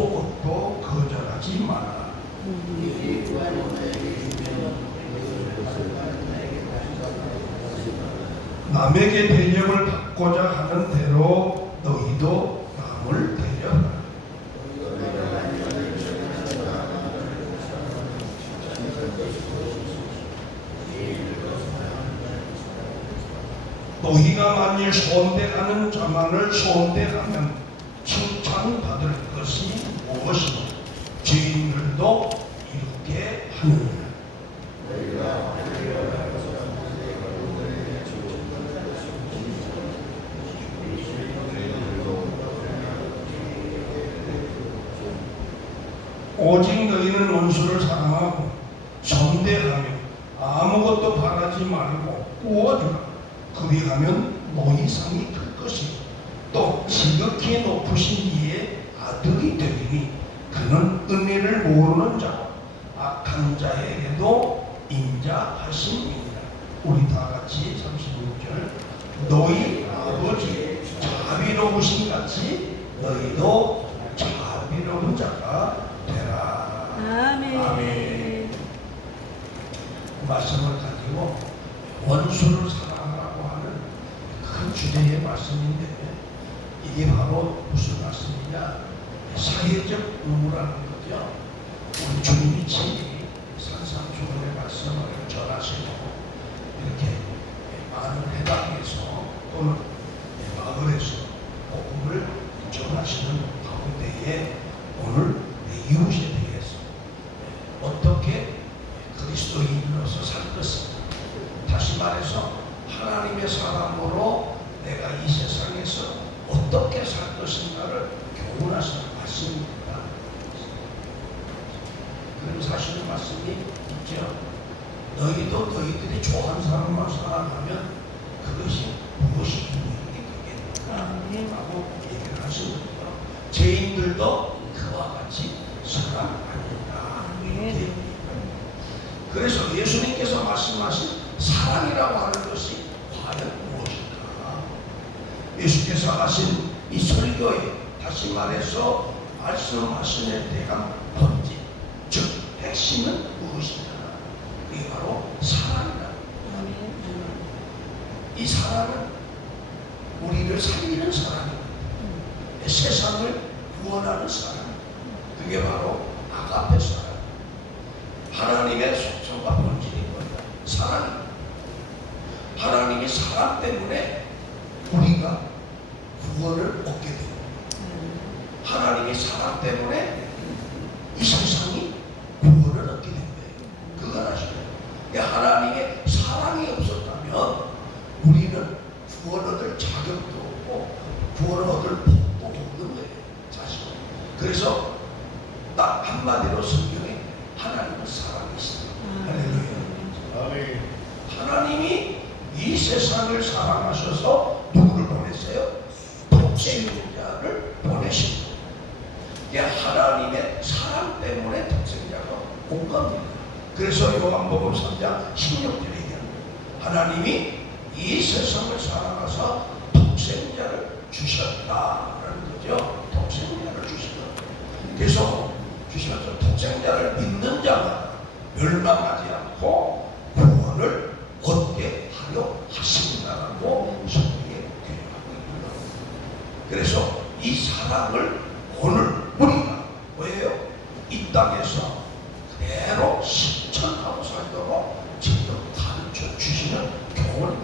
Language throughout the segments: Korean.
속옷도 거절하지 마라. 남에게 대접을 받고자 하는 대로 너희도 남을 대접하라. 너희가 만일 손대하는 자만을 손대하면 칭찬받을 것이 무엇이냐? 죄인들도 이렇게 하느니라. 오직 너희는 원수를 사랑하고 선대하며 아무것도 바라지 말고 구워주라. 그리하면 너희 상이 클 것이요 또 지극히 높으신 이의 아들이 되리니 그는 은혜를 모르는 자고 악한 자에게도 인자하심이니라. 우리 다 같이 36절 너희 아버지 자비로우신 같이 너희도 자비로운 자가 되라. 아멘. 아멘. 말씀을 가지고 원수를 사랑하라고 하는 큰 주제의 말씀인데 이게 바로 무슨 말씀이냐? 사회적 의무라는 거죠. 우리 주님이 친히 산상수훈의 말씀을 전하시고 이렇게 많은 해당에서 또는 마을에서 복음을 전하시는 가운데에 오늘 이웃에 대해서 어떻게 그리스도인으로서 살 것인가, 다시 말해서 하나님의 사람으로 내가 이 세상에서 어떻게 살 것인가를 교훈하시는 말씀입니다. 그리고 사실은 말씀이 있죠. 너희도 너희들이 좋아하는 사람만 사랑하면 그것이 무엇이 유익이 되겠는가 라고 얘기를 하시는 거죠. 죄인들도 그와 같이 사랑하니라. 그래서 예수님께서 말씀하신 사랑이라고 하는 것이 과연 무엇일까? 예수께서 하신 이 설교에 다시 말해서 말씀하신 데 대한 본질, 즉 핵심은 무엇인가? 이게 바로 사랑이다. 이 사랑은 우리를 살리는 사랑입니다. 세상을 구원하는 사랑. 그게 바로 아가페 사랑. 하나님의 속성과 본질인 겁니다. 사랑입니다. 하나님이 사랑 때문에 우리가 구원을 얻게 됩니다. 하나님이 사랑 때문에 이 세상이 구원을 얻게 됩니다. 그걸 아시나요? 하나님의 사랑이 없었다면 우리는 구원 얻을 자격도 없고 구원 얻을 복도 없는 거예요. 사실. 그래서 딱 한마디로 성경에 하나님은 사랑이시다. 할렐루야. 하나님이 이 세상을 사랑하셔서 누구를 보냈어요? 독생자를 보내신 거예요. 하나님의 사랑 때문에 독생자가 온 겁니다. 그래서 요한복음 3장 16절에 얘기합니다. 하나님이 이 세상을 사랑하사 독생자를 주셨다라는 거죠. 독생자를 주셨다. 그래서 주시면서 독생자를 믿는 자가 멸망하지 않고 구원을 얻게 하려 하신다라고 성경에 기록하고 있습니다. 그래서 이 사랑을 오늘 우리가 왜요? 이 땅에서 그대로 실천하고 살도록 지금 가르쳐 주시는 교훈.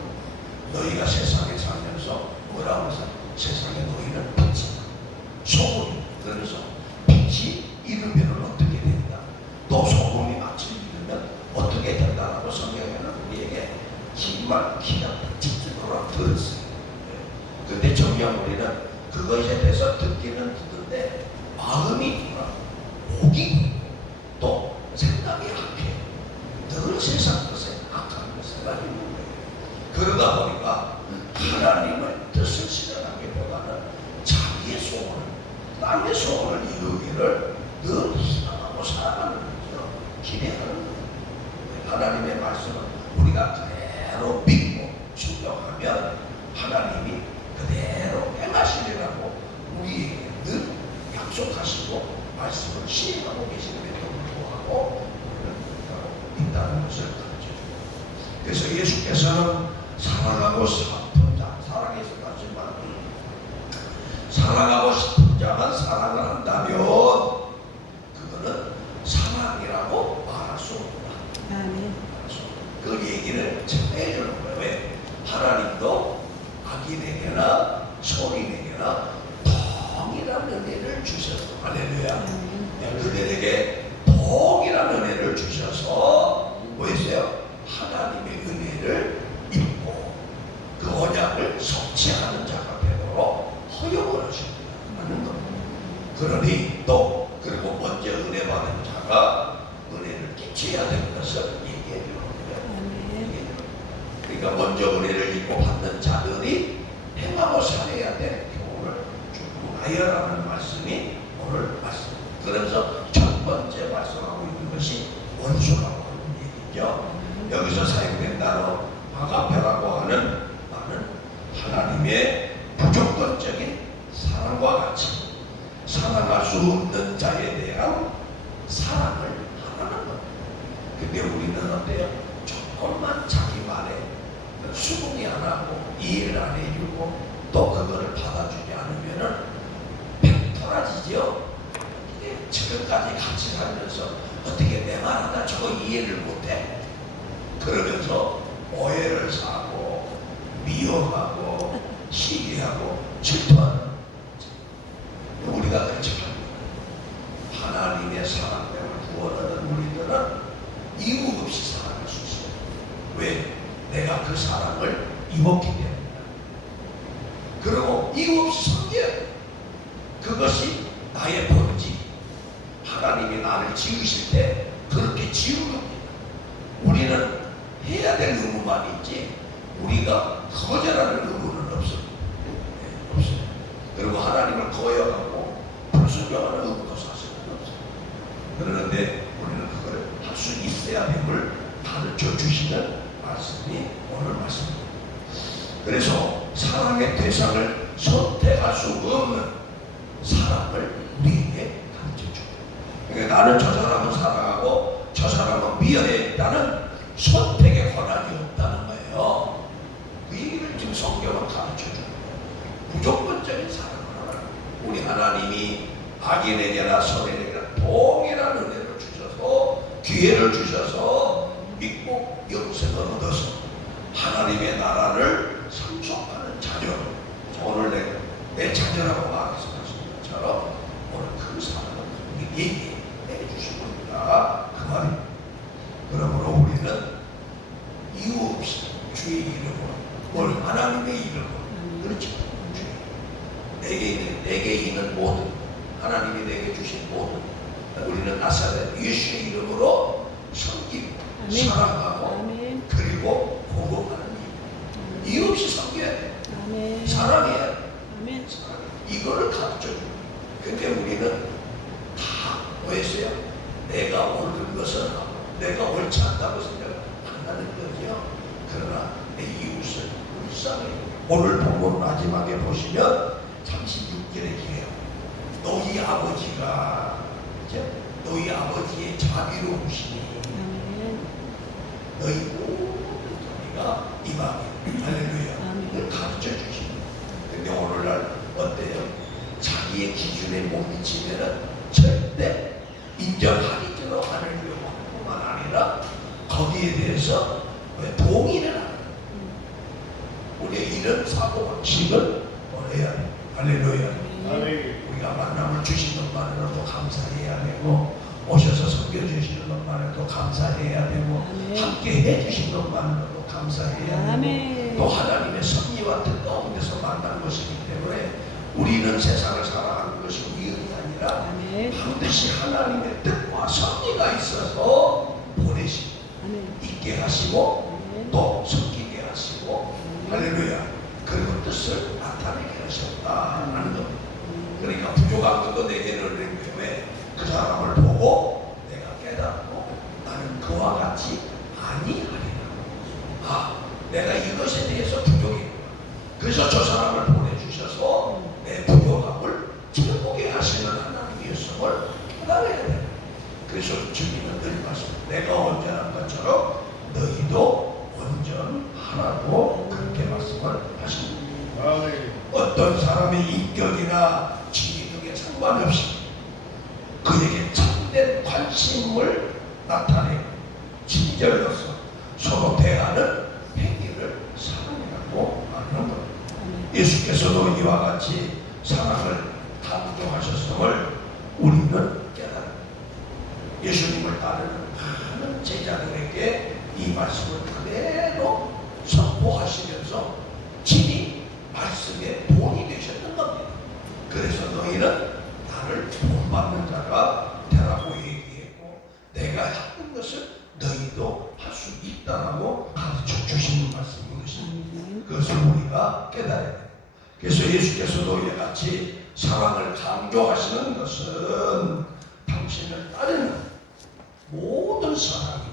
너희가 세상에 살면서 뭐라고 해서 세상에 너희는 빛이다, 소금이. 그래서 빛이 잃으면 어떻게 된다, 또 소금이 마치 잃으면 어떻게 된다라고 성경에는 우리에게 정말 기가 직접으로 들었어요. 근데 정녕 우리는 그것에 대해서 듣기는 듣는데 마음이 돌아, 목이 또 생각이 약해. 늘 세상 것에 악한 것을 가지고 있는 거예요. 그러다 보니까 하나님의 뜻을 실현하기보다는 자기의 소원을, 남의 소원을 이루기를 늘 희망하고 살아가는 거죠. 기대하는 거예요. 하나님의 말씀은 우리가 그대로 믿고 순종하면 하나님이 그대로 행하시리라고 우리에게 늘 약속하시고 말씀을 시행하고 계심에도 불구하고 있다는 것을 가르쳐줍니다. 그래서 예수께서는 사랑하고 싶은 자, 사랑에 있어가지만 사랑하고 싶은 자만 사랑을 한다면 그거는 사랑이라고 말할 수 없다. 그 얘기를 해주는 거예요. 왜? 하나님도 악인에게나 선인에게나 동일한 은혜를 주셔서, 할렐루야. 그들에게 동일한 은혜를 주셔서 뭐였어요? 하나님의 은혜를 입고 그 언약을 성취하는 자가 되도록 허용을 하신다는 겁니다. 그러니 또 그리고 먼저 은혜 받은 자가 은혜를 끼쳐야 되는 것을 얘기해 주는 거예요. 그러니까 먼저 은혜를 입고 받는 자들이 행하고 살아야 될 교훈을 주고 하여라는 말씀이 오늘 말씀. 그래서 첫 번째 말씀하고 있는 것이 원수라고 하는 얘기죠. 여기서 사용된 단어 아가페라고 하는 말은 하나님의 무조건적인 사랑과 같이 사랑할 수 없는 자에 대한 사랑을 하라는 거예요. 근데 우리는 어때요? 조금만 자기 말에 수긍이 안 하고 이해를 안 해주고 또 그거를 받아주지 않으면은 팽토라지죠. 지금까지 같이 살면서 어떻게 내 말 하나 저거 이해를 못해? 그러면서 오해를 사고 미워하고 시기하고 질투하는 우리가 그렇지 않습니다. 하나님의 사랑 때문에 구원하는 우리들은 이유 없이 사랑할 수 있어요. 왜? 내가 그 사랑을 입었기 때문이다. 그리고 이유 없이 섬겨야 돼. 그것이 나의 본질. 하나님이 나를 지으실 때 그렇게 지은 겁니다. 우리는 해야 될 의무만 있지 우리가 거절하는 의무는 없어요. 없어요. 그리고 하나님을 거역하고 불순종하는 의무도 사실은 없어요. 그러는데 우리는 그걸 할 수 있어야 됨을 가르쳐 주시는 말씀이 오늘 말씀입니다. 그래서 사랑의 대상을 선택할 수 없는 사랑을 우리에게 가르쳐 줍니다. 그러니까 나는 저 사람을 사랑하고 저 사람은 미워했다는 선택의 권한이 없다는 거예요. 그 얘기를 지금 성경은 가르쳐 줍니다. 무조건적인 사랑을 하라. 우리 하나님이 악인에게나 선인에게나 동일한 은혜를 주셔서 기회를 주셔서 믿고 영생을 얻어서 하나님의 나라를 상속하는 자녀. 오늘 내 자녀라고 말씀하신 것처럼 오늘 그 사랑을 얘기해 주신 겁니다. 그 말입니다. 그러므로 우리는 이유 없이 주의 이름으로 오늘 하나님의 이름으로 그렇죠. 내게 있는 모든 하나님이 내게 주신 모든 우리는 나사렛 예수의 이름으로 섬기고 사랑하고 아멘. 그리고 공급하는 일. 이유 없이 섬겨야 돼. 아멘. 사랑해야 돼. 아멘. 이거를 가르쳐줘. 근데 우리는 다 뭐였어요? 내가 옳은 것을 하고 내가 옳지 않다고 생각 안 하는 거죠. 그러나 내 이웃을 불쌍해. 오늘 본문 마지막에 보시면 36절에 기해요. 너희 아버지가 그렇죠? 너희 아버지의 자비로우시니 너희 모든 자비가 임하게 할렐루야. 그걸 가르쳐 주십니다. 근데 오늘날 어때요? 자기의 기준에 못 미치면은 절대 인정하기로 하려고 뿐만 아니라 거기에 대해서 동의를 하는 우리의 이런 사고방식을 해야 돼. 할렐루야. 우리가 만남을 주시는 것만으로도 감사해야 되고 오셔서 섬겨주시는 것만으로도 감사해야 되고 함께 해주신 것만으로도 감사해야 되고 또 하나님의 섭리와 뜻 가운데서 만난 것이기 때문에 우리는 세상을 살아가는 것이 우연이 아니라 반드시 하나님의 뜻과 섭리가 있어서 보내시고 있게 하시고 또 섬기게 하시고 할렐루야. 그리고 뜻을 나타내게 하셨다는 겁니다. 그러니까 부족한 것도 내게 넣는 경우에 그 사람을 보고 내가 깨닫고 나는 그와 같이 아니하리라. 아, 내가 이것에 대해서 부족했구나. 그래서 저 사람을 보내주셔서 내 부족함을 채우게 하시는 하나님의 성을 깨달아야 돼. 그래서 주님은 늘 말씀, 내가 온전한 것처럼 너희도 온전하라고 그렇게 말씀을 하십니다. 어떤 사람의 인격이나 지위 등에 상관없이 그에게 참된 관심을 나타내고 친절로서 서로 대하는 행위를 사랑이라고 하는 것. 예수께서도 이와 같이 사랑을 강조하셨음을 우리는 깨달아 예수님을 따르는 많은 제자들에게 이 말씀을 그대로 선포하시면서 친히 말씀에 도움이 되셨던 겁니다. 그래서 너희는 나를 본받는 자가 되라고 얘기했고 내가 하는 것을 너희도 할 수 있다라고 가르쳐 주시는 말씀인 것입니다. 그것을 우리가 깨달아야 됩니다. 그래서 예수께서도 이와 같이 사랑을 강조하시는 것은 당신을 따르는 모든 사람이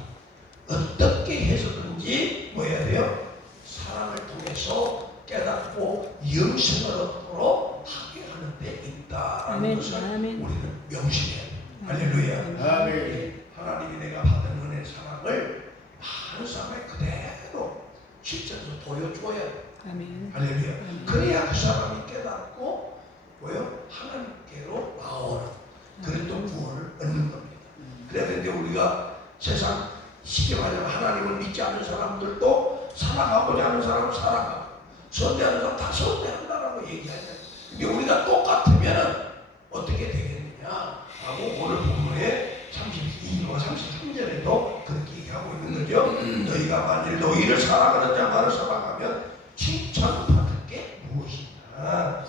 어떻게 해서든지 뭐야 돼요? 사랑을 통해서 깨닫고 영생을 얻도록 하게 하는 데 있다라는 것을 우리는 명심해야 돼요. 할렐루야. 하나님이 내가 받은 은혜 사랑을 많은 사람에 그대로 실제로 보여줘야 돼요. 할렐루야. 그래야 그 사람이 깨닫고 뭐요? 하나님께로 나오는 그런 또 구원을 얻는 겁니다. 그래야 되는데 우리가 세상 쉽게 말하면 하나님을 믿지 않는 사람들도 살아가고자 하는 사람은 살아가고 선대하는 사람 다 선대한다라고 얘기하잖아요. 이게 우리가 똑같으면 어떻게 되겠느냐 하고 오늘 본문에 32절과 33절에도 그렇게 얘기하고 있는 거죠. 너희가 만일 너희를 사랑하는 자만을 사랑하면 칭찬받을 게 무엇이냐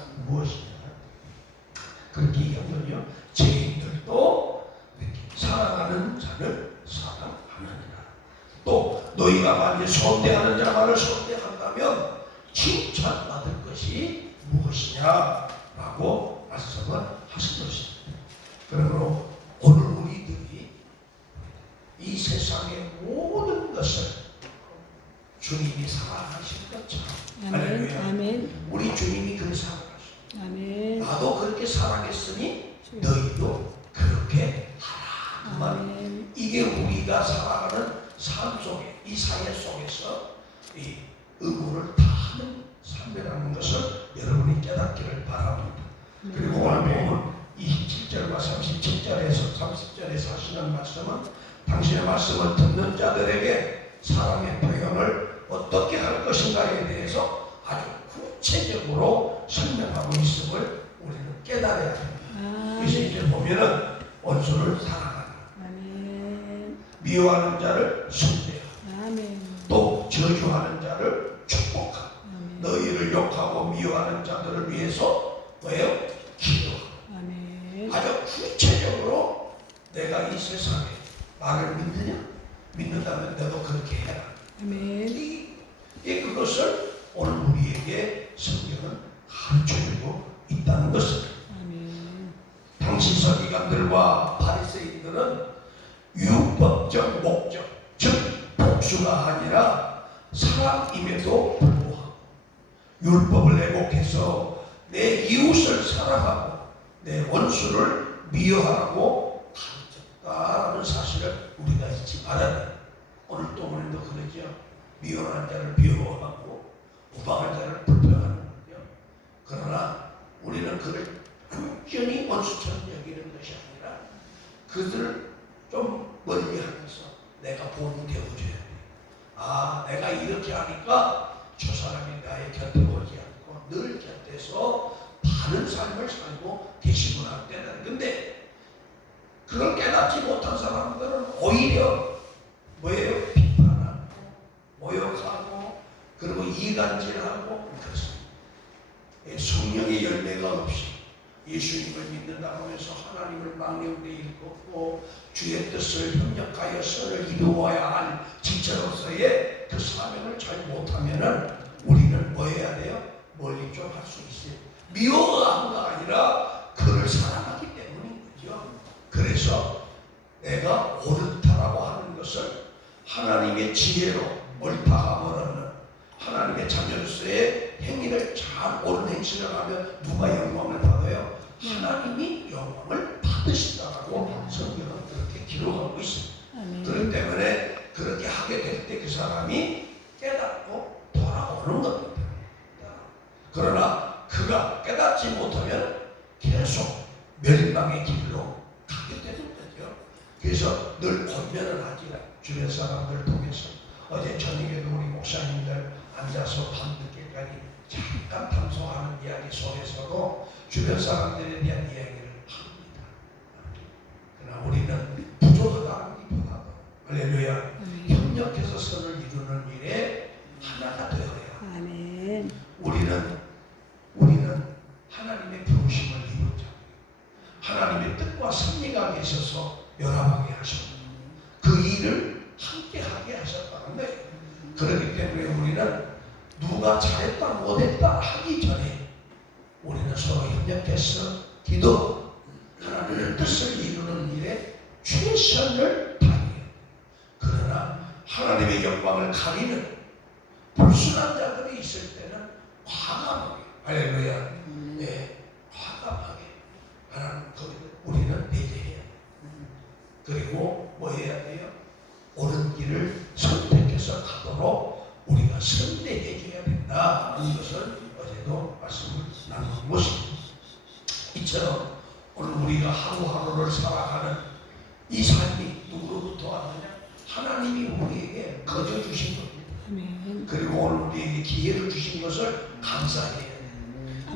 그렇게 얘기하거든요. 죄인들도 사랑하는 자를 사랑하느니라. 또 너희가 만일 선대하는 자만을 선대한다면 칭찬받을 것이 무엇이냐라고 말씀을 하신 것입니다. 그러므로 오늘 우리들이 이 세상의 모든 것을 주님이 사랑하신 것처럼 아멘. 우리 주님이 그렇게 사랑하셨어. 나도 그렇게 사랑했으니 너희도 그렇게 하라. 그 말. 이게 우리가 살아가는 삶 속에 이 사회 속에서 이 의무를 다하는 삶이라는 것을 여러분이 깨닫기를 바랍니다. 그리고 오늘 보면 27절과 37절에서 30절에서 하시는 말씀은 당신의 말씀을 듣는 자들에게 사랑의 표현을 어떻게 할 것인가에 대해서 아주 구체적으로 설명하고 있음을 우리는 깨달아야 됩니다. 그래서 이제 보면은 원수를 사랑하는, 미워하는 자를 숭배하는, 또 저주하는 자를 축복하는, 너희를 욕하고 미워하는 자들을 위해서 뭐예요? 기도하는. 아주 구체적으로 내가 이 세상에 나를 믿느냐? 믿는다면 너도 그렇게 해라. 그것을 오늘 우리에게 성경은 가르쳐주고 있다는 것을. 당시 서기관들과 바리새인들은 율법적 목적, 즉 복수가 아니라 사랑임에도 불구하고 율법을 왜곡해서 내 이웃을 사랑하고 내 원수를 미워하라고 가르쳤다라는 사실을 우리가 잊지 말아야 돼. 오늘 또 오늘도 그러죠. 미워하는 자를 미워하고 우방하는 자를 불평하는 거죠. 그러나 우리는 그를 완전히 원수처럼 여기는 것이 아니라 그들을 좀 멀리하면서 내가 본이 되어줘야 돼. 아, 내가 이렇게 하니까 저 사람이 나의 곁에 오지 않고 늘 곁에서 바른 삶을 살고 계시구나 깨달은. 근데 그걸 깨닫지 못한 사람들은 오히려 뭐예요? 비판하고 모욕하고 그리고 이간질하고 그렇습니다. 성령의 열매가 없이 예수님을 믿는다고 해서 하나님을 망령되 읽고 주의 뜻을 협력하여 선을 이루어야 할 지체로서의 그 사명을 잘 못하면은 우리는 뭐 해야 돼요? 멀리 좀 할 수 있어요. 미워함가 아니라 그를 사랑하기 때문인 거죠. 그래서 내가 옳다라고 하는 것을 하나님의 지혜로 옳다함을 얻는 하나님의 자녀로서의 행위를 잘 옳은 행실을 하면 누가 영광을 받아요? 하나님이 영광을 받으신다라고 성경은 그렇게 기록하고 있습니다. 아멘. 그렇기 때문에 그렇게 하게 될 때 그 사람이 깨닫고 돌아오는 겁니다. 그러나 그가 깨닫지 못하면 계속 멸망의 길로 가게 되는 거죠. 그래서 늘 권면을 하지, 주변 사람들 통해서. 어제 저녁에도 우리 목사님들 앉아서 밤늦게까지 잠깐 탐송하는 이야기 속에서도 주변 사람들에 대한 이야기를 합니다. 그러나 우리는 부족하다기보다도 할렐루야, 협력해서 선을 이루는 일에 하나가 되어야. 아멘. 우리는 하나님의 부르심을 이룬 자, 하나님의 뜻과 섭리가 계셔서 연합하게 하셨고 그 일을 함께 하게 하셨다는 거예요. 그렇기 때문에 우리는 누가 잘했다 못했다 하기 전에 우리는 서로 협력해서 기도, 하나님의 뜻을 이루는 일에 최선을 다해요. 그러나 하나님의 영광을 가리는 불순한 자들이 있을 때는 과감하게, 할렐루야, 과감하게 하나님 거기를 우리는 배제해야 돼요. 그리고 뭐 해야 돼요? 옳은 길을 선택해서 가도록 우리가 선대해 줘야 된다. 이것을 어제도 말씀을 나눈 것입니다. 이처럼 오늘 우리가 하루하루를 살아가는 이 삶이 누구로부터 왔느냐? 하나님이 우리에게 거저 주신 겁니다. 아멘. 그리고 오늘 우리에게 기회를 주신 것을 감사해야 돼요.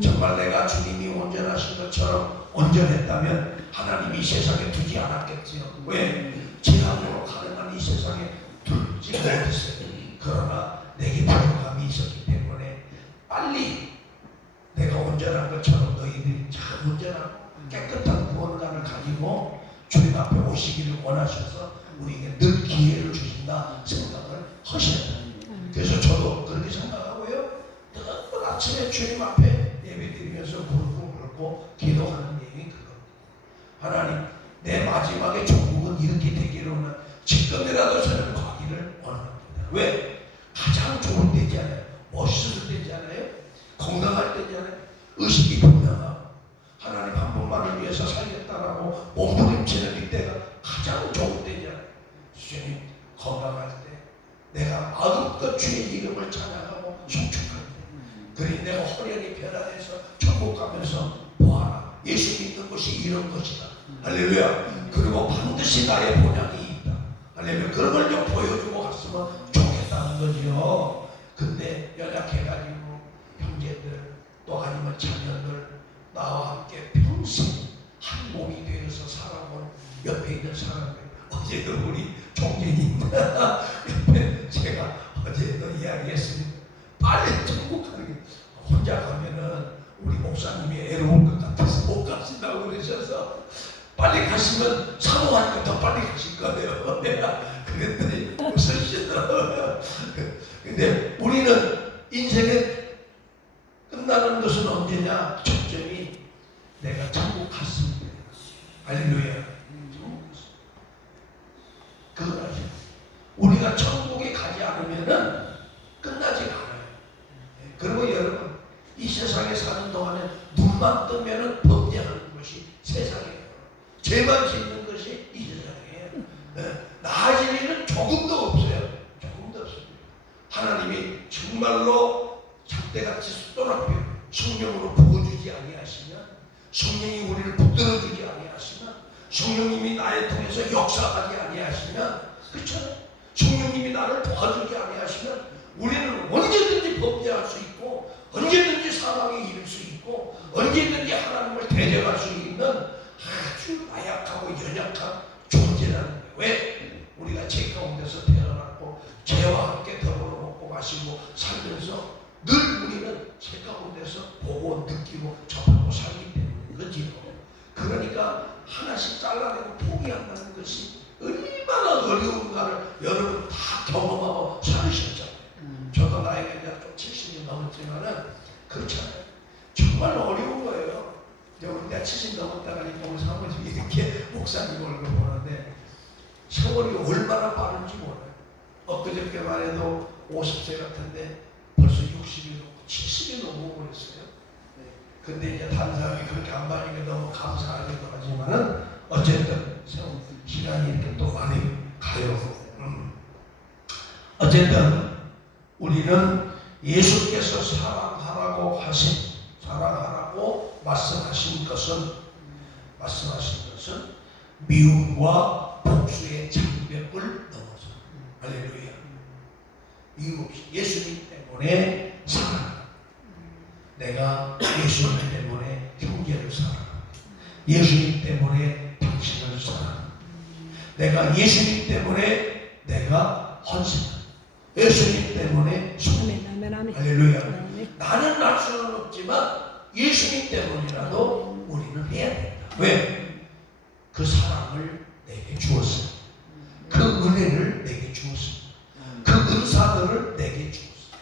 정말 내가 주님이 온전하신 것처럼 온전했다면 하나님이 이 세상에 두지 않았겠지요. 왜? 재앙으로 가능한 이 세상에 두지 못했어요. 그러나 내게 부족함이 있었기 때문에 빨리 내가 온전한 것처럼 너희들이 잘 온전하고 깨끗한 구원관을 가지고 주님 앞에 오시기를 원하셔서 우리에게 늘 기회를 주신다 생각을 하셔야 됩니다. 그래서 저도 그렇게 생각하고요. 늘 아침에 주님 앞에 예배드리면서 부르고 기도하는 얘기 그겁니다. 하나님, 내 마지막에 종국은 이렇게 되기로는 지금이라도 저는 가기를 원합니다. 왜? 가장 좋을 때잖아요. 멋있을 때잖아요. 건강할 때잖아요. 의식이 분명하고 하나님 한 분만을 위해서 살겠다라고 몸부림치는 이때가 가장 좋을 때잖아요. 주님, 건강할 때 내가 마음껏 주의 이름을 찬양하고 송축할 때, 그러니 내가 호련히 변화해서 천국 가면서 보아라, 예수 믿는 것이 이런 것이다. 할렐루야. 그리고 반드시 나의 본향이 있다. 할렐루야. 그런 걸 좀 보여주고 갔으면 좋겠다는 거지요. 근데 연약해가지고 형제들 또 아니면 자녀들 나와 함께 평생 한 몸이 되어서 살아온 옆에 있는 사람들, 어제도 우리 총재님 옆에 제가 어제도 이야기했습니다. 빨리 천국 가는 게, 혼자 가면은 우리 목사님이 애로울 것 같아서 못 가신다고 그러셔서 빨리 가시면 사모하니까 더 빨리 가실 거예요. 내가 그랬더니 웃으시더라고요. 근데 우리는 인생에 끝나는 것은 언제냐? 초점이 내가 천국 갔습니다. 할렐루야. 그걸 아시죠? 우리가 천국에 가지 않으면은 끝나지 않아요. 그리고 여러분, 이 세상에 사는 동안에 눈만 뜨면은 범죄하는 것이 세상이에요. 죄만 짓는 것이 이 세상이에요. 나아질 일은 조금도 없어요. 조금도 없습니다. 하나님이 정말로 작대같이 쏟아부어 성령으로 부어주지 아니하시면, 성령이 우리를 붙들어주지 아니하시면, 성령님이 나에 통해서 역사하지 아니하시면, 그렇죠? 성령님이 나를 도와주지 아니하시면 우리는 언제든지 범죄할 수 있고, 언제든지 사망에 이를 수 있고, 언제든지 하나님을 대적할 수 있는 아주 나약하고 연약한 존재라는 거예요. 왜? 우리가 죄 가운데서 태어났고 죄와 함께 더불어 먹고 마시고 살면서 늘 우리는 죄 가운데서 보고 느끼고 접하고 살기 때문인 거지요. 그러니까 하나씩 잘라내고 포기한다는 것이 얼마나 어려운가를 여러분 다 경험하고 살으셨잖아요. 저도 나이가 이제 좀 70이 넘었지만은 그렇잖아요. 정말 어려운 거예요. 우리 내가 70 넘었다가 오늘 사무실 이렇게 목사님 얼굴 보는데 세월이 얼마나 빠른지 몰라요. 엊그저께만 해도 50세 같은데 벌써 60이 넘고 70이 넘어 버렸어요. 네. 근데 이제 다른 사람이 그렇게 안 봐주니까 너무 감사하기도 하지만은 어쨌든 시간이 이렇게 또 많이 가요. 어쨌든 우리는 예수께서 사랑하라고 말씀하신 것은 미움과 복수의 장벽을 넘어서, 할렐루야, 미움 없이 예수님 때문에 사랑. 내가 예수님 때문에 형제를 사랑. 예수님 때문에 당신을 사랑. 내가 예수님 때문에 내가 헌신. 예수님 때문에 소민. 할렐루야. 나는 할 수는 없지만 예수님 때문이라도 우리는 해야 된다. 왜? 그 사랑을 내게 주었어요. 그 은혜를 내게 주었어요. 그 은사들을 내게 주었어요.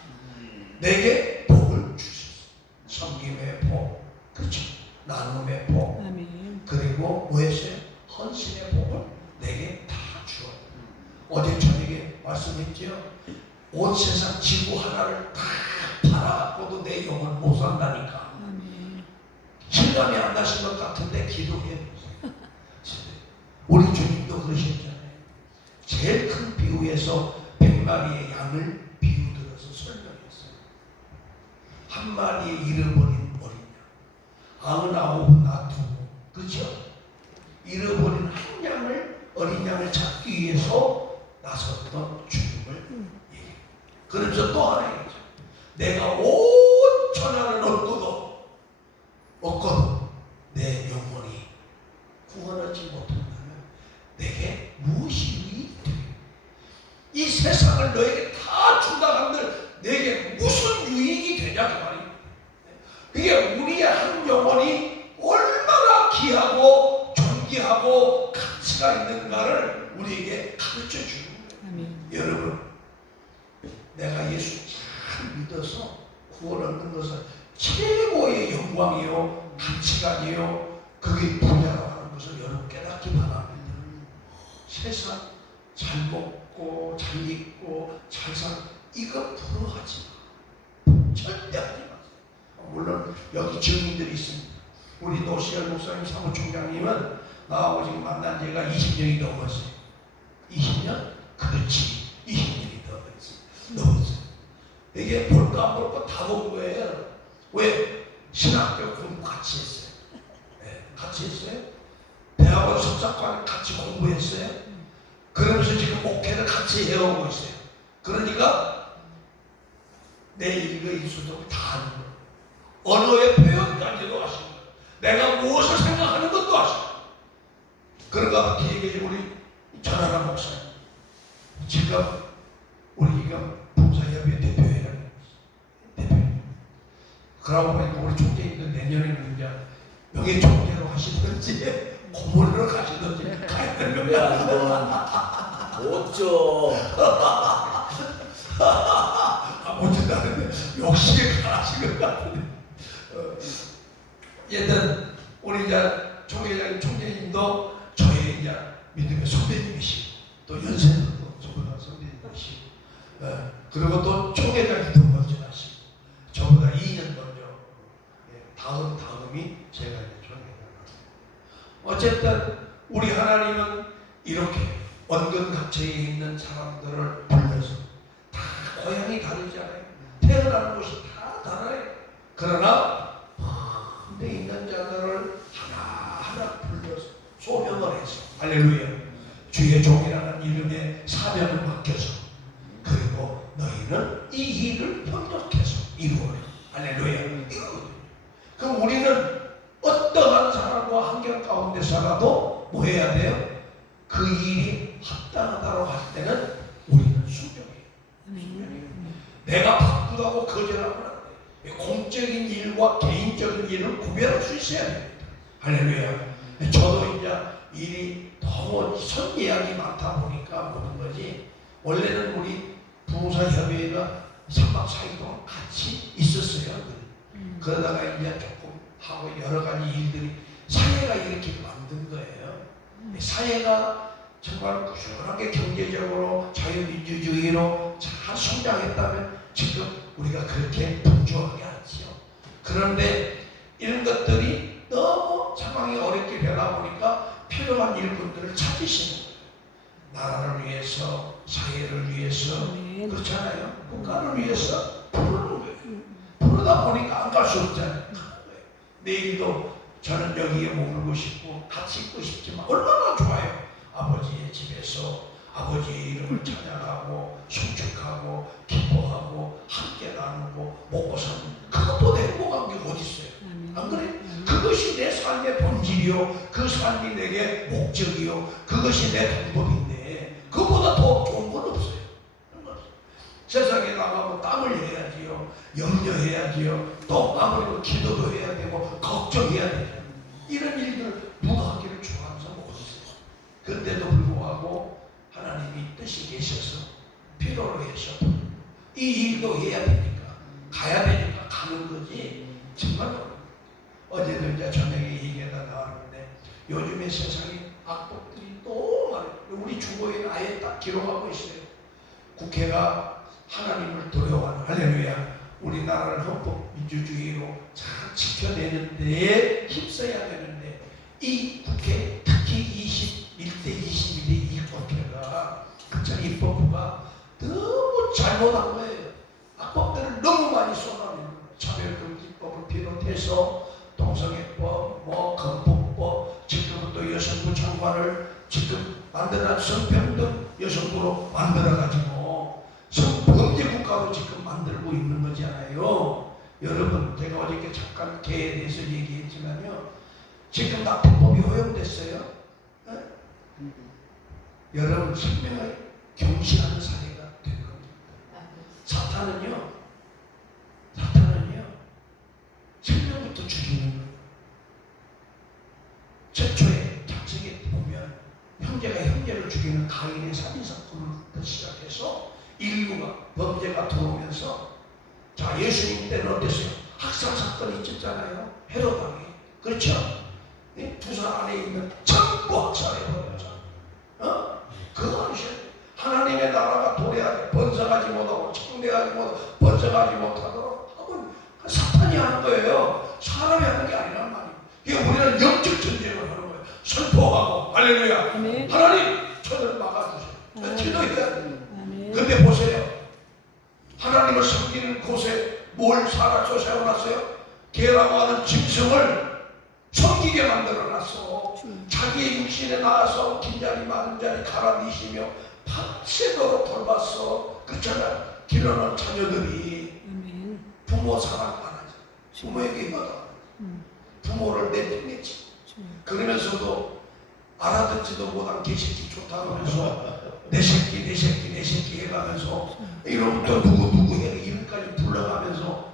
내게 복을 주셨어요. 섬김의 복, 그렇죠? 나눔의 복, 그리고 뭐였어요? 헌신의 복을 내게 다 주었어요. 어제 저녁에 말씀했죠? 온 세상 지구 하나를 다 팔아갖고도 내 영혼 못 산다니까. 실감이 안 나신 것 같은데 기도해. 우리 주님도 그러셨잖아요. 제일 큰 비유에서 100마리의 양을 비유 들어서 설명했어요. 한 마리의 잃어버린 어린 양, 99은 놔두고, 그렇죠? 잃어버린 한 양을, 어린 양을 찾기 위해서 나섰던 주님을 얘기해요. 그러면서 또 하나 얘기죠. 내가 온 천하를 얻고도 내 영혼이 구원하지 못한다면 내게 무엇이 유익이 되겠냐? 이 세상을 너에게 다 준다 한들 내게 무슨 유익이 되냐 그 말이에요. 그게 우리의 한 영혼이 얼마나 귀하고 존귀하고 가치가 있는가를 우리에게 가르쳐 주는 거예요. 여러분, 내가 예수 잘 믿어서 구원 얻는 것은 최고의 영광이요 가치관이요 그게 부자라고 하는 것을 여러분 깨닫기 바랍니다. 세상 잘 먹고 잘 입고 잘 사는 이거 부러워하지 마. 절대 하지 마세요. 물론 여기 증인들이 있습니다. 우리 노시열 목사님 사무총장님은 나하고 지금 만난 지가 20년이 넘었어요. 20년? 그렇지. 20년이 넘었어요. 이게 볼까 안 볼까 다 본 거예요. 왜? 신학교 공부 같이 했어요. 네, 같이 했어요. 대학원 석사과를 같이 공부했어요. 그러면서 지금 목회를 같이 해오고 있어요. 그러니까 내 일과 일수도 다 아는 거예요. 언어의 표현까지도 아시는 거예요. 내가 무엇을 생각하는 것도 아시는 거예요. 그런가 같이 얘기해 우리 전하람 목사님. 지금 우리가 봉사협의 대표회장. 그러고 보니까 우리 총재님도 내년에는 이제 명예 총재로 하시든지 고문으로 가시든지 가야 되는 거야. 못죠. 못한다는데 욕심이 강하신 것 같은데. 여튼 우리 이제 총회장님, 총재님도 저희 이제 믿음의 선배님이시고 또 연세도 저보다 선배님이시고, 그리고 또 총회장님도 먼저 하시고 저보다 2년 먼저, 다음이 제가 이제 총회장. 어쨌든 우리 하나님은 이렇게 원근각처에 있는 사람들을 불러서 다 고향이 다르잖아요. 태어나는 곳이 다 달라요. 그러나 가운데 있는 자들을 하나하나 불러서 소명을 해서, 할렐루야, 주의 종이라는 이름의 사명을 맡겨서, 그리고 너희는 이 일을 협력해서 이루어라. 할렐루야. 이거거든요. 그럼 우리는 어떠한 사람과 환경 가운데 살아도 뭐 해야 돼요? 그 일이 합당하다고 할 때는 우리는 순종해요. 내가 바쁘다고 거절하면 안 돼요. 공적인 일과 개인적인 일을 구별할 수 있어야 됩니다. 할렐루야. 저도 이제 일이 너무 선예약이 많다 보니까 모든 거지, 원래는 우리 부흥사협의회가 3박 4일 동안 같이 있었어요. 그러다가 이제 조금 하고 여러 가지 일들이, 사회가 이렇게 만든 거예요. 사회가 정말 꾸준하게 경제적으로 자유민주주의로 잘 성장했다면 지금 우리가 그렇게 분주하게 하지요. 그런데 이런 것들이 너무 상황이 어렵게 되다 보니까 필요한 일꾼들을 찾으시는 거예요. 나라를 위해서, 사회를 위해서, 그렇잖아요. 국가를 위해서 부르는 거예요. 부르다 보니까 안 갈 수 없잖아요. 내일도 저는 여기에 머물고 싶고 같이 있고 싶지만 얼마나 좋아요. 아버지의 집에서 아버지의 이름을 찬양하고 송축하고 기뻐하고 함께 나누고 먹고 사는 그것보다 행복한 게 어디 있어요? 안 그래? 그것이 내 삶의 본질이요, 그 삶이 내게 목적이요, 그것이 내 방법인데 그것보다 더 좋은 건 없어요. 세상에 나가고 땀을 해야지요, 염려해야지요, 또 아무래도 기도도 해야 되고 걱정해야 되죠. 이런 일들 누가 하기를 좋아하는 사람 없어요. 그런데도 불구하고 하나님이 뜻이 계셔서 필요로 해서 이 일도 해야 되니까 가야 되니까 가는 거지. 정말 어제도 이제 저녁에 얘기가 나왔는데 요즘의 세상에 악법들이 너무 많아요. 우리 주보에는 아예 딱 기록하고 있어요. 국회가 하나님을 두려워하는, 할렐루야, 우리나라를 헌법 민주주의로 잘 지켜내는데 힘써야 되는데 이 국회, 특히 21대 22대 이 국회가 그참 입법부가 너무 잘못한 거예요. 악법들을 너무 많이 쏟아내는 거예요. 차별금지법을 비롯해서 동성애법, 건폭법, 지금 또 여성부 장관을 지금 만들어 성평등 여성부로 만들어가지고 성범죄 국가로 지금 만들고 있는 거잖아요. 여러분, 제가 어저께 잠깐 개에 대해서 얘기했지만요, 지금 납치법이 허용됐어요. 네? 여러분, 생명을 경시하는 사례가 된 겁니다. 사탄은요 생명부터 죽이는 거예요. 최초에 창세기에 보면 형제가 형제를 죽이는 가인의 살인사건부터 시작해서 인류가 범죄가 들어오면서, 자, 예수님 때는 어땠어요? 학살사건이 있었잖아요. 헤로당에. 그렇죠? 네? 두 살 안에 있는 전부 학살해버렸죠. 그거 아시죠? 하나님의 나라가 도래하게 번성하지 못하고 창대하지 못하고 번성하지 못하도록 하면 사탄이 하는 거예요. 사람이 하는 게 아니란 말이에요. 이게 우리는 영적 전쟁을 하는 거예요. 선포하고, 할렐루야. 아멘. 하나님 저를 막아주세요. 기도해야 돼요. 근데 보세요. 하나님을 섬기는 곳에 뭘 살아서 세워놨어요? 개라고 하는 짐승을 섬기게 만들어놨어. 자기의 육신에 나와서 긴 자리 많은 자리 갈아미시며 밤새도록 돌봤어. 그렇잖아. 길러놓은 자녀들이 부모 사랑 안 하지. 부모에게 이거다. 부모를 내팽개치. 그러면서도 알아듣지도 못한 개새끼 좋다고 하면서 내 새끼 해가면서 이름부터 누구 해 이름까지 불러가면서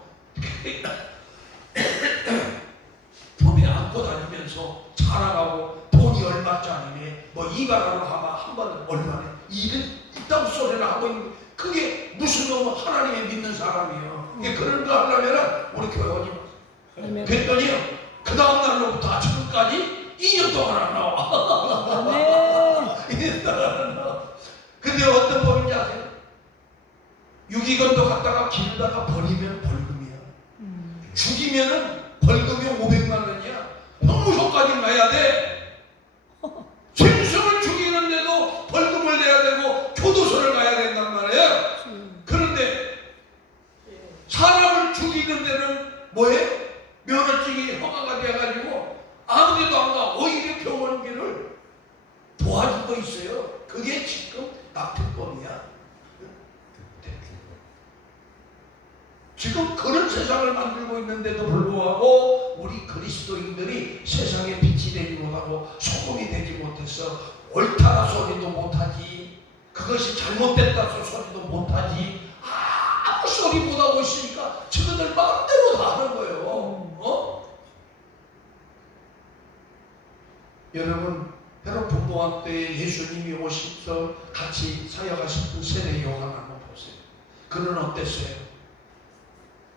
품에 안고 다니면서 자랑하고 돈이 얼마짜리네, 뭐 이가라로 가봐 한 번은 얼마네, 이런 이딴 소리를 하고 있는, 그게 무슨 놈은 하나님을 믿는 사람이에요. 그런 거 하려면 우리 교회 오지 마. 그랬더니요, 그 다음 날로부터 지금까지 2년 동안 안 나와. 2년 동안 안 나와. 근데 어떤 법인지 아세요? 유기견도 갖다가 기르다가 버리면 벌금이야. 죽이면은 벌금이 500만 원이야. 형무소까지 가야 돼. 짐승을 죽이는데도 벌금을 내야 되고 교도소를 가야 된단 말이에요. 그런데 사람을 죽이는 데는 뭐해? 면허증이 허가가 돼가지고 아무 데도 안 가. 오히려 병원비를 도와주고 있어요. 그게 지금 납득범이야. 지금 그런 세상을 만들고 있는데도 불구하고 우리 그리스도인들이 세상에 빛이 되지 못하고 소금이 되지 못해서 옳다 소리도 못하지, 그것이 잘못됐다 소리도 못하지, 아무 소리 못하고 있으니까 저들 마음대로 다 하는 거예요. 여러분, 헤롯 분봉왕 때 예수님이 오셔서 같이 사역하셨던 세례 요한 한번 보세요. 그는 어땠어요?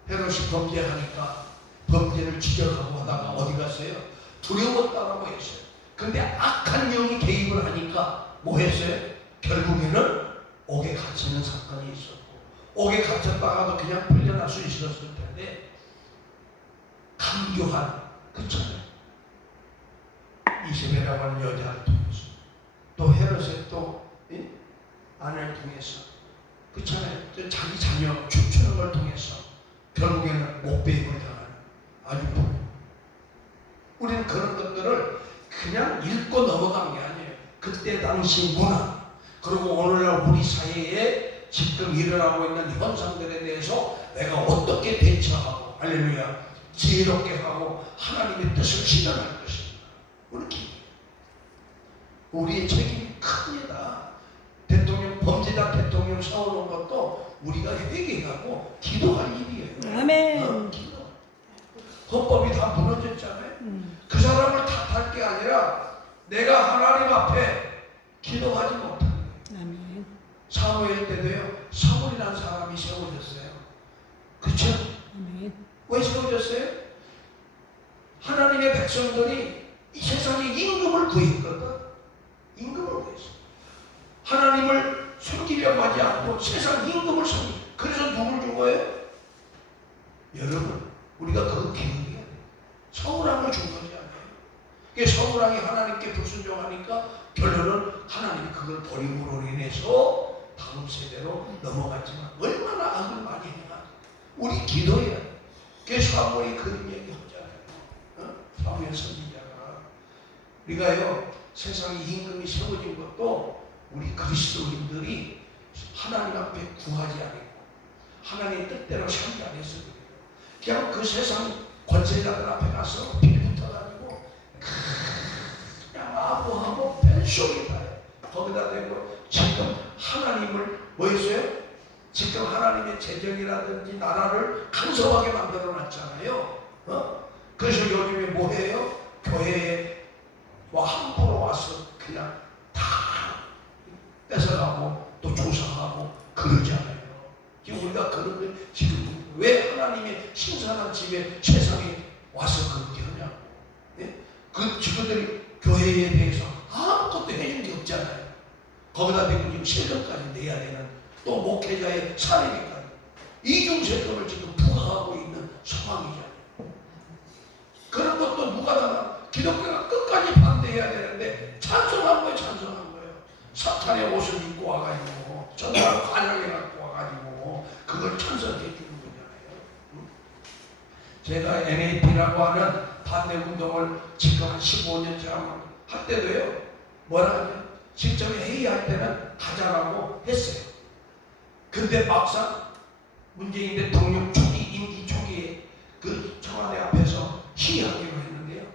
헤롯이 범죄하니까 범죄를 지적하고 하다가 어디 갔어요? 두려웠다라고 했어요. 근데 악한 영이 개입을 하니까 뭐 했어요? 결국에는 옥에 갇히는 사건이 있었고, 옥에 갇혔다가도 그냥 풀려날 수 있었을 텐데 강교한 그 찬양, 이세벨이라고 하는 여자를 통해서, 또 헤롯의 또 아내를 통해서, 그 찬양, 자기 자녀 춤추는 걸 통해서 결국에는 목배임을 당하는 아주 우리는 그런 것들을 그냥 읽고 넘어간 게 아니에요. 그때 당시 문화, 그리고 오늘날 우리 사회에 지금 일어나고 있는 현상들에 대해서 내가 어떻게 대처하고, 할렐루야, 지혜롭게 하고 하나님의 뜻을 실현할 것입니다. 우리의 책임이 큽니다. 대통령, 범죄자 대통령 세워놓은 것도 우리가 회개하고 기도할 일이에요. 아멘. 기도. 헌법이 다 무너졌잖아요. 그 사람을 탓할 게 아니라 내가 하나님 앞에 기도하지 못하는 거예요. 아멘. 사무엘 때도요, 사울이라는 사람이 세워졌어요. 그렇죠? 아멘. 왜 세워졌어요? 하나님의 백성들이 이 세상에 임금을 구했거든. 임금을 구했어. 하나님을 섬기려고 하지 않고 세상 임금을 섬기. 그래서 누굴 준 거예요? 여러분, 우리가 그거 기억해야 돼요. 서울왕을 준 거지 않아요. 서울왕이 하나님께 불순종하니까 결론은 하나님이 그걸 버림으로 인해서 다음 세대로 넘어갔지만 얼마나 악을 많이 행한. 우리 기도해야 돼. 사무엘이 그런 얘기 하잖아요. 사무엘 선지자가 우리가요, 세상에 임금이 세워진 것도 우리 그리스도인들이 하나님 앞에 구하지 않고 하나님의 뜻대로 살지 않아서 그래요. 그냥 그 세상 권세자들 앞에 가서 빌붙어가지고 그냥 아부하고 벨쇼리 다요. 거기다 대고 지금 하나님을 뭐 했어요? 지금 하나님의 재정이라든지 나라를 간섭하게 만들어 놨잖아요. 그래서 요즘에 뭐 해요? 교회에 함부로 와서 그냥 다 뺏어가고 또 조사하고 그러잖아요. 지금 우리가 그런 걸 지금 왜 하나님의 신선한 집에 세상에 와서 그렇게 하냐고. 예? 그 친구들이 교회에 대해서 아무것도 해준 게 없잖아요. 거기다 대고 지금 세금까지 내야 되는, 또 목회자의 사례비까지 이중세금을 지금 부과하고 있는 상황이잖아요. 그런 것도 누가 다 기독교가 끝까지 반대해야 되는데 찬성한 거예요. 찬성한 거예요. 사탄의 옷을 입고 와가지고 전날 관양해 갖고 와가지고 그걸 찬성해 주는 거잖아요. 제가 NAP라고 하는 반대운동을 지금 한 15년째 할 때도요, 뭐라 하냐, 직접 회의할 때는 가자라고 했어요. 근데 막상 문재인 대통령 초기 임기 초기에 그 청와대 앞에서 시위하기로 했는데요,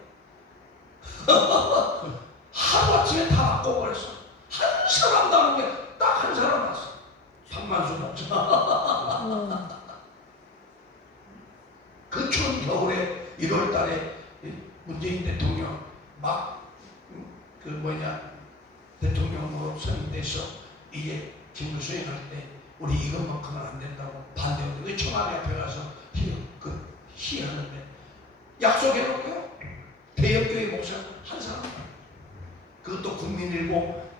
하루아침에 다 바꿔버렸어. 한 사람도 안 온 게 딱 한 사람 왔어. 박만수 목사. 그 추운 겨울에 1월 달에 문재인 대통령 대통령으로 선임돼서 이게 직무 수행할 때 우리 이것만큼은 안 된다고 반대하고 청와대 앞에 가서 시위하는데 약속해놓고요, 대역교회 목사 한 사람, 그것도 국민일보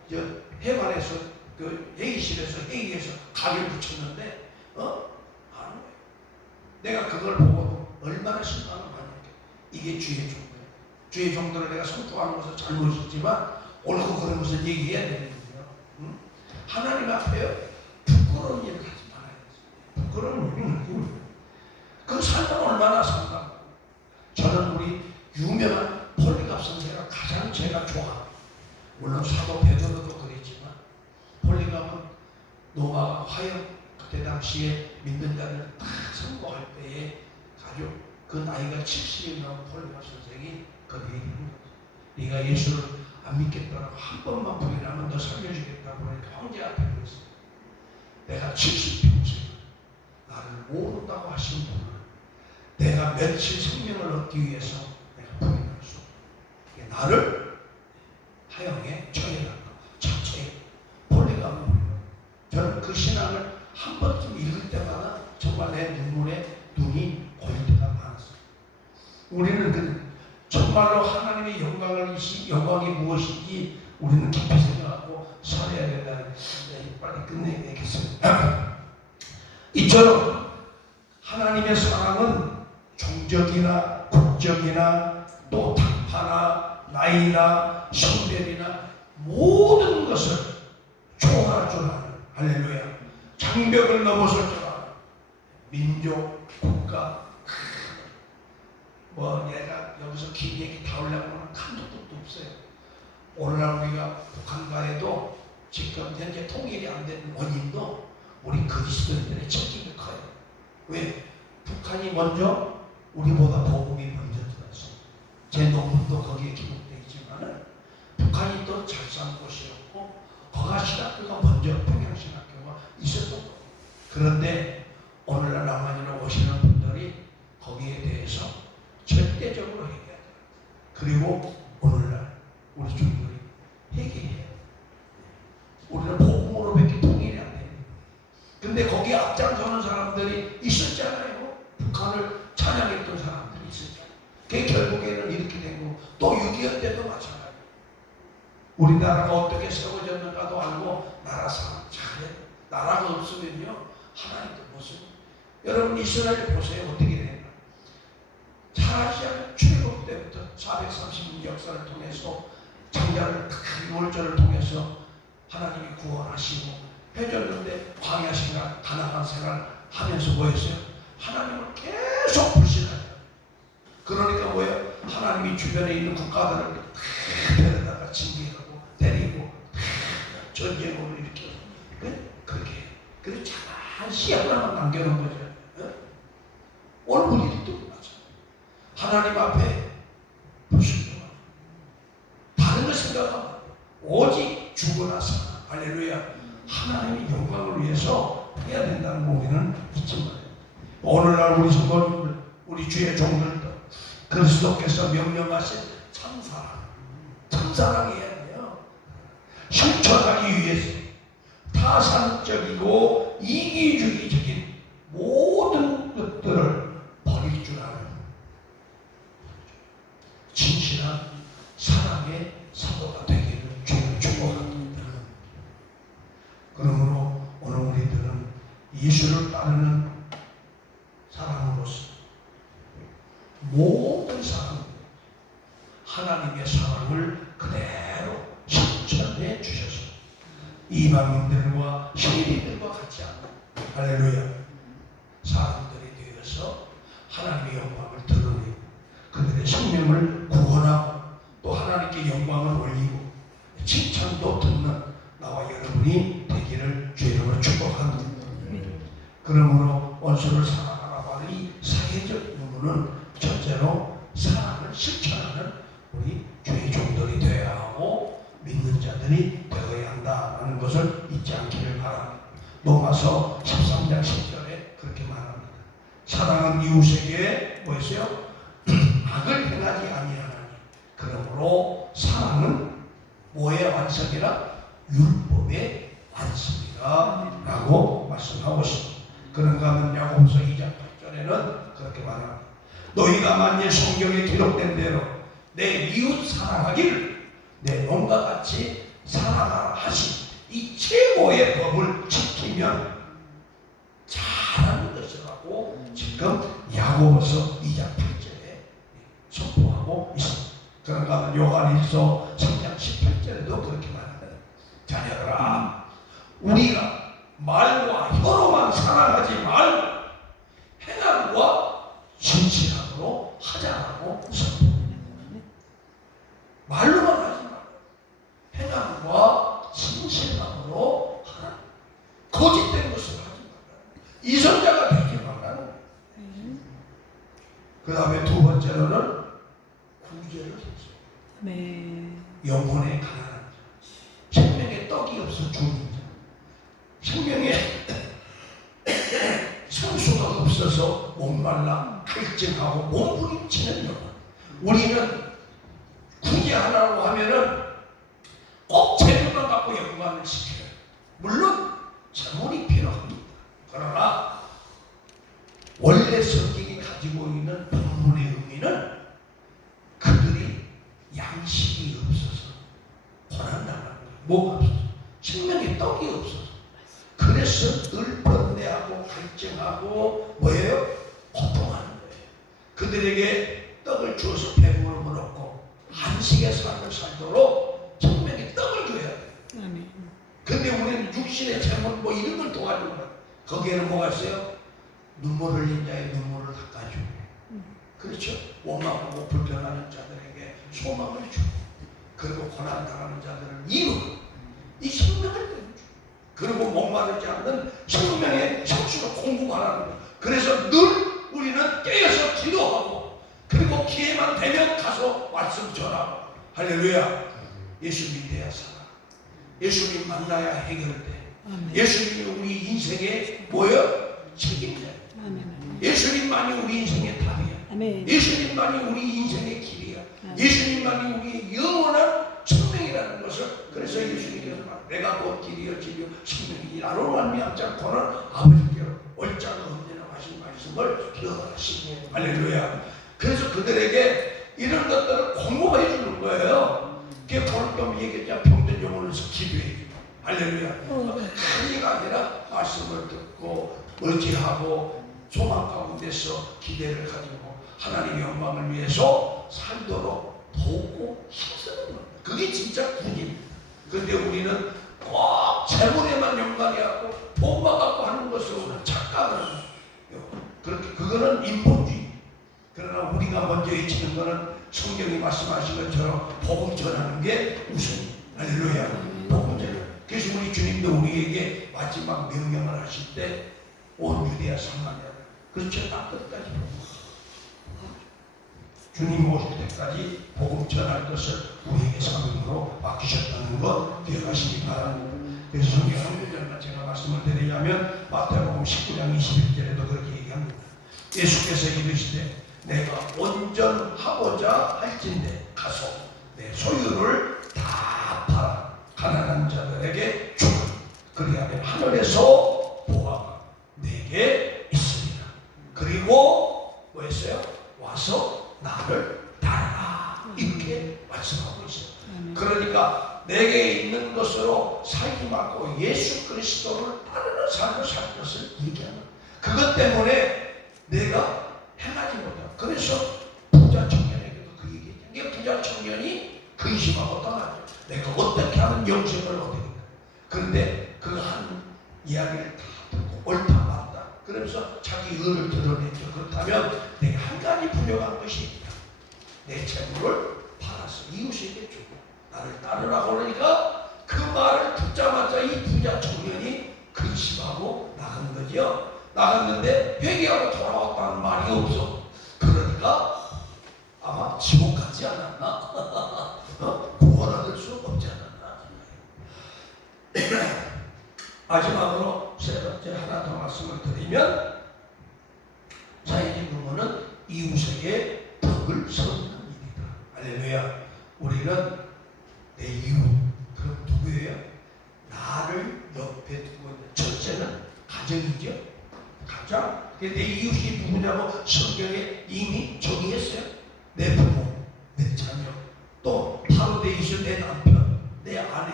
해관에서 그 회의실에서 회의해서 가게를 붙였는데 안 해. 내가 그걸 보고 얼마나 심판을 받는게. 이게 주의 종교예요. 주의 종교를 내가 선포하는 것은 잘못이지만 옳고 그런 것을 얘기해야 되는 거예요. 응? 하나님 앞에요, 부끄러운 일을 하지 말아야 돼요. 부끄러운 일을 하지 말아요. 그 살면 얼마나 산다고. 저는 우리 유명한 폴리갑 선생가 가장 제가 좋아. 물론 사도 베드로도 그랬지만 폴리갑은 노아와 화형, 그때 당시에 믿는 자를 다 선고할 때에 아주 그 나이가 70이 넘은 폴리갑 선생이 거기에 있는 거죠. 네가 예수를 안 믿겠다고 한 번만 부인하면 너 살려주겠다고 하니까 형제 앞에 그랬어요. 내가 70평생 나를 모른다고 하신 분은 내가 며칠 생명을 얻기 위해서 내가 부인할 수 없다. 나를 하영에 처해놨고 자체에 폴리갑은 저는 그 신앙을 한 번쯤 읽을 때마다 정말 내 눈물에 눈이 고일 때가 많았어요. 우리는 정말로 하나님의 영광이 무엇인지 우리는 깊이 생각하고 살아야 된다는, 빨리 끝내야겠습니다. 이처럼 하나님의 사랑은 종족이나 국적, 국적이나 또 당파나 나이나 성별이나 모든 것을 초월할 줄 아는, 할렐루야, 장벽을 넘어설 줄 아는 민족, 국가, 뭐 내가 여기서 긴 얘기 다 하려고 하면 한도 끝도 없어요. 오늘날 우리가 북한과에도 지금 현재 통일이 안 되는 원인도 우리 그리스도인들의 책임이 커요. 왜? 북한이 먼저 우리보다 복음이 먼저 들었어. 제 논문도 거기에 기록되어 있지만 북한이 또 잘 산 곳이었고 거가신학교가 먼저 평양신학교가 있었던 거예요. 그런데 오늘날 남한으로 오시는 분들이 거기에 대해서 절대적으로 회개해야 돼요. 그리고 오늘날 우리 주민들이 회개해요. 우리는 복음으로밖에 통일이 안 돼요. 근데 거기에 앞장서는 사람들이 있었잖아요. 북한을 찬양했던 사람들이 있었잖아요. 그게 결국에는 이렇게 된 거고, 또 6.25 때도 마찬가지예요. 우리나라가 어떻게 세워졌는가도 알고 나라 사람 잘해. 나라가 없으면요 하나님도 무슨, 여러분 이스라엘 보세요. 어떻게 되나. 잘하지 않은 출애굽 때부터 430년 역사를 통해서 장자를 유월절을 통해서 하나님이 구원하시고 해줬는데 광야 생활, 가나안 생활 하면서 뭐였어요? 하나님을 계속 불신하죠. 그러니까 뭐예요? 하나님이 주변에 있는 국가들을 데려다가 징계하고 때리고 전쟁을 일으켜서, 네? 그렇게 그래서 작은 씨 하나만 남겨놓은 거죠. 네? 오늘 우리도 마찬가지. 하나님 앞에 불순종하고 다른 걸 생각하면 오직 죽어나 사나, 할렐루야, 하나님의 영광을 위해서 해야 된다는 거 우리는 잊지 말아요. 오늘날 우리 성도님들, 우리 주의 종들도 그리스도께서 명령하신 참사랑해야 돼요. 실천하기 위해서 타산적이고 이기주의적인 모든 것들을 버릴 줄 아는 진실한 사랑의 사도가 되기를 주를 축복합니다. 그러므로 오늘 우리들은 예수를 따르는 사람으로서 모든 사람 하나님의 사랑을 그대로 실천해 주셔서 이방인들과 세리들과 같이 하는, 할렐루야, 사람들이 되어서 하나님의 영광을 드러내고 그들의 생명을 구원하고 또 하나님께 영광을 올리고 칭찬도 듣는 나와 여러분이 되기를 주 이름으로 축복합니다. 그러므로 원수를 사랑하라고 하는 이 사회적 의무는 첫째로 사랑을 실천하는 우리 주의 종들이 되어야 하고 믿는 자들이 되어야 한다는 것을 잊지 않기를 바랍니다. 로마서 13장 10절에 그렇게 말합니다. 사랑은 이웃에게 뭐였어요? 악을 행하지 아니하나니 그러므로 사랑은 뭐의 완성이라? 율법의 완성이다 라고 말씀하고 있습니다. 그런가 하면 야고보서 2장 8절에는 그렇게 말합니다. 너희가 만일 성경에 기록된 대로 내 이웃 사랑하기를 내 몸과 같이 사랑하라 하신 이 최고의 법을 지키면 잘하는 것이라고 지금 야고보서 2장 8절에 선포하고 있습니다. 그런가 하면 요한일서 3장 18절에도 그렇게 말합니다. 자녀들아, 우리가 말과 혀로만 사랑하지 말고 행함과 진실함으로 하자라고 선포합니다. 말로만 하지 말고 행함과 진실함으로 하라. 거짓된 것을 하지 말라. 이성자가 되지 말라는 거예요. 그 다음에 두 번째로는 구제를 했어요. 네. 영혼에 가난한 자, 생명에 떡이 없어 죽는 자, 생명에 생수가 없어서 목말라 갈증하고 몸부림치는 영혼. 우리는 구제하라고 하면은 꼭 재물만 갖고 영광을 시켜요. 물론 재물이 필요합니다. 그러나 원래 성경이 가지고 있는 본문의 의미는 그들이 양식이 없어서 고난당하는 거예요. 뭐가 없어서? 생명에 떡이 없어서. 그래서 늘 번뇌하고 갈증하고 뭐예요? 고통하는 거예요. 그들에게 떡을 주어서 배부름을 얻고 한식의 삶을 살도록 생명의 떡을 줘야 돼. 근데 우리는 육신의 재물 뭐 이런 걸 도와주는 거야. 거기에는 뭐가 있어요? 눈물 흘린 자의 눈물을 닦아주고, 그렇죠? 원망하고 불평하는 자들에게 소망을 주고, 그리고 고난 당하는 자들을 이루고, 이 생명을 내주고, 그리고 목마르지 않는 생명의 성취로 공급하라는 거야. 그래서 늘 우리는 깨어서 기도하고, 그리고 기회만 되면 가서 말씀 전하고. 할렐루야. 예수 믿어야 살아. 예수님 만나야 해결돼. 예수님이 우리 인생의 뭐야? 책임져. 예수님만이 우리 인생의 답이야. 예수님만이 우리 인생의 길이야. 예수님만이 우리의 영원한 생명이라는 것을, 그래서 예수님께서 내가 곧 길이요 진리요 생명이니 나로 말미암지 않고는 아버지께로 올 자가 없느니라 하신 말씀을 기억하시니. 할렐루야. 그래서 그들에게 이런 것들을 공급해 주는 거예요. 그게 볼겸 얘기했잖아. 병든 영혼에서 기도해. 할렐루야. 한이가 아니라 말씀을 듣고 의지하고 소망 가운데서 기대를 가지고 하나님의 영광을 위해서 살도록 돕고 힘쓰는 겁니다. 그게 진짜 군입니다. 그런데 우리는 꼭 재물에만 영광이 갖고 복만 갖고 하는 것으로는 착각을 합니다. 그렇게 그거는 인본주의. 그러나 우리가 먼저 외치는 것은 성경이 말씀하신 것처럼 복음 전하는 게 우선이에요. 할렐루야. 복음 전하는. 그래서 우리 주님도 우리에게 마지막 명령을 하실 때 온 유대야 사마리아, 그렇죠? 땅 끝까지 주님 오실 때까지 복음 전할 것을 우리에게 사명으로 맡기셨다는 것 기억하시기 바랍니다. 그래서 성경 한 구절만 제가 말씀을 드리자면 마태복음 19장 21절에도 그렇게 얘기합니다. 예수께서 이르시되 내가 온전하고자 할진대 가서 내 소유를 다 팔아 가난한 자들에게 주라. 그리하면 하늘에서 보아가 내게 있으리라. 그리고 뭐 했어요? 와서 나를 따르라. 이렇게 말씀하고 있어요. 그러니까 내게 있는 것으로 살지 말고 예수 그리스도를 따르는 삶을 살 것을 얘기하는, 그것 때문에 내가 행하지 못한다. 그래서 부자 청년에게도 그 얘기했죠. 이게 부자 청년이 근심하고 떠나죠. 내가 어떻게 하면 영생을 얻겠다. 그런데 그 한 이야기를 다 듣고 옳다 맞다 그러면서 자기 의를 드러냈죠. 그렇다면 내가 한 가지 부족한 것이 있다. 내 재물을 팔아서 이웃에게 주고 나를 따르라고 그러니까 그 말을 듣자마자 이 부자 청년이 근심하고 나간 거죠. 나갔는데 회개하고 돌아왔다는 말이 없어. 그러니까 아마 지옥 가지 않았나? 구원 얻을 수 없지 않았나? 마지막으로 세 번째 하나 더 말씀을 드리면, 사회적 부모는 이웃에게 덕을 세우는 일이다. 할렐루야. 우리는 내 이웃, 그럼 누구예요? 나를 옆에 두고 있는, 첫째는 가정이죠. 가장. 내 이웃이 누구냐고 성경에 이미 정의했어요. 내 부모, 내 자녀, 또 바로 내 이웃은 내 남편, 내 아내.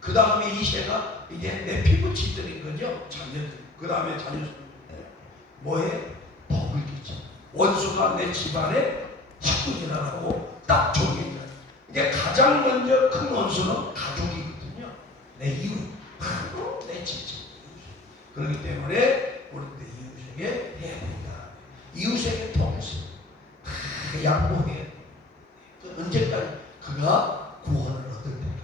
그 다음에 이세가 이제 내 피부치들인 거죠. 자녀들. 그 다음에 자녀들. 뭐해? 덕을 끼치. 원수가 내 집안에 식구지라고 딱 정의해요. 이제 가장 먼저 큰 원수는 가족이거든요. 내 이웃, 바로 내 친척. 그렇기 때문에 우리 이웃에게 해야 된다. 이웃에게 도움을 양보해야 돼. 언제까지? 그가 구원을 얻을 때까지.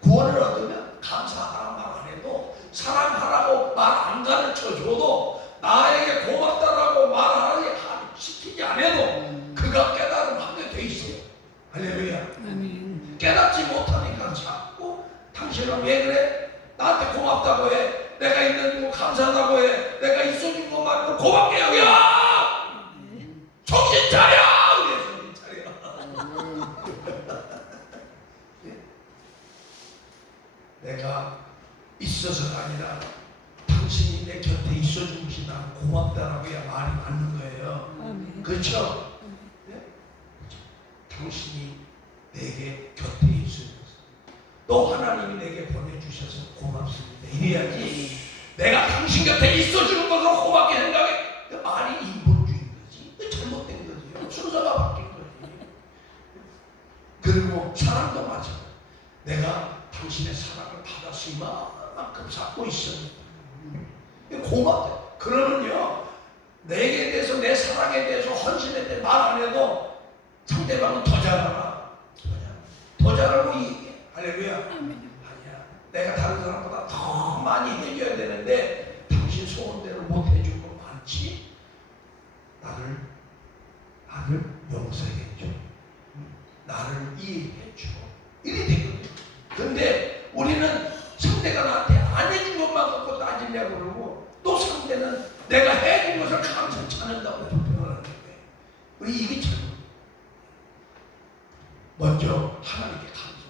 구원을 얻으면 감사하라고 말 안 해도, 사랑하라고 말 안 가르쳐줘도, 나에게 고맙다라고 말하지 시키지 안 해도 그가 깨달음하게 돼 있어요. 할렐루야. 깨닫지 못하니까 자꾸 당신은 왜 그래? 나한테 고맙다고 해. 내가 있는 거 감사하다고 해. 내가 있어준 거 말고 고맙게 여겨. 정신 차려. 그래, 정신 차려. 내가 있어서가 아니라 당신이 내 곁에 있어준 것이 난 고맙다라고 해야 말이 맞는 거예요. 그렇죠? 네? 당신이 내게 곁에 있어줘서, 또 하나님이 내게 보내주셔서 고맙습니다. 이래야지. 내가 당신 곁에 있어주는 것으로 고맙게 생각해. 말이 인본주의인 거지. 잘못된 거지요. 순서가 바뀐 거예요. 그리고 사랑도 마찬가지. 내가 당신의 사랑을 받았으니 만큼 쌓고 있어요. 고맙대. 그러면요, 내게 대해서, 내 사랑에 대해서, 헌신에 대해 말 안 해도 상대방은 더 잘하나? 더 잘하고 얘기해. 할렐루야. 아니야. 내가 다른 사람보다 더 많이 해줘야 되는데 당신 소원대로 못 해준 거 많지? 나를 용서해줘. 나를 이해해줘. 이래 되거든요. 근데 우리는 상대가 나한테 안 해준 것만 갖고 따지려고 그러고, 또 상대는 내가 해준 것을 감사치 않는다고 불평을 하는데, 우리 이게 참, 먼저 하나님께 감사,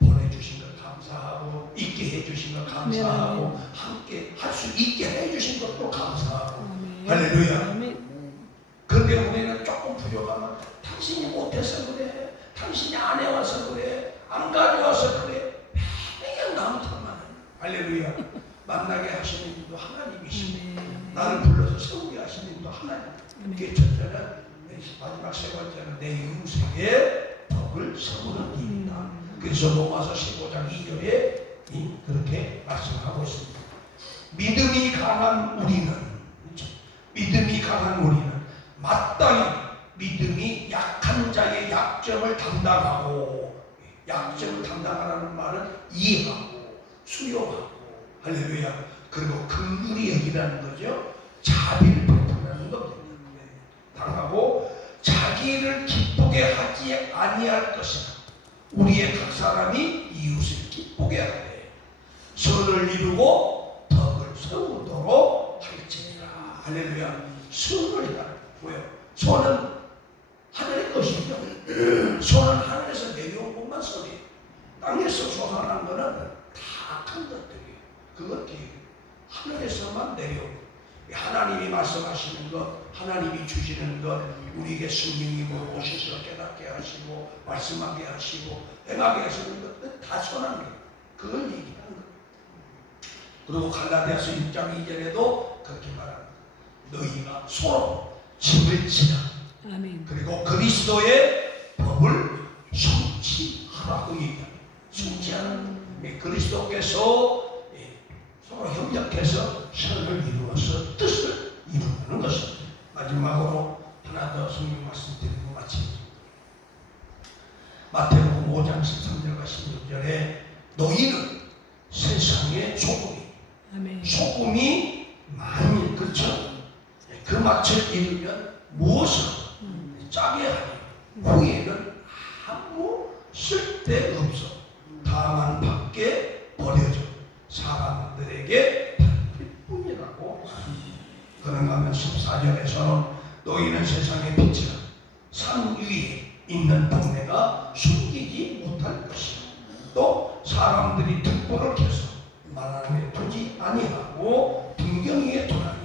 보내주신 걸 감사하고, 있게 해주신 걸 감사하고, 함께 할 수 있게 해주신 것도 감사하고. 할렐루야. 그런데 우리는 조금 부족하면 당신이 못해서 그래, 당신이 안 해와서 그래, 안 가져와서 그래, 그냥 나무 탓만 해. 할렐루야. 만나게 하시는 분도 하나님이시고, 나를 불러서 세우게 하시는 분도 하나님. 그게 첫째는, 마지막 세 번째는 내 영생에 덕을 세우는 일이다. 그래서 로마서 15장 2절에 그렇게 말씀하고 있습니다. 믿음이 강한 우리는, 믿음이 강한 우리는 마땅히 믿음이 약한 자의 약점을 담당하고, 약점을 담당하라는 말은 이해하고 수용하고, 할렐루야. 그리고 긍휼히 여기라는 거죠. 자비를 베풀라는 겁니다. 당하고 자기를 기쁘게 하지 아니할 것이나 우리의 각 사람이 이웃을 기쁘게 하되 선을 이루고 덕을 세우도록 할지니라. 할렐루야. 선을 이라. 뭐요? 선은 하늘의 것이죠. 선은 하늘에서 내려온 것만 선이에요. 땅에서 솟아난 거는 다 악한 것들이에요. 그것들이 하늘에서만 내려온 것. 하나님이 말씀하시는 것, 하나님이 주시는 것, 우리에게 성령이 오셔서 깨닫게 하시고 말씀하게 하시고 행하게 하시는 것은 다 선한 거예요. 그걸 얘기하는 거예요. 그리고 갈라디아서 6장 2절에도 그렇게 말합니다. 너희가 서로 짐을 지라. 그리고 그리스도의 법을 성취하라고 얘기합니다. 성취하는 그리스도께서 서로 협력해서 선을 이루어서 뜻을 이루는 것입니다. 마지막으로 하나 더 성경 말씀드리고 마칩니다. 마태복음 5장 13절과 16절에 너희는 세상의 소금이, 소금이 만일, 그렇죠? 그 맛을 잃으면 무엇을 짜게 하니 후에는 아무 쓸데없어 다만 밖에 버려져 사람들에게 밟힐 뿐이라고. 그런가 하면 14절에서는 너희는 세상의 빛이라 산 위에 있는 동네가 숨기지 못할 것이요 또 사람들이 등불을 켜서 말 안에 두지 아니하고 등경 위에 두나니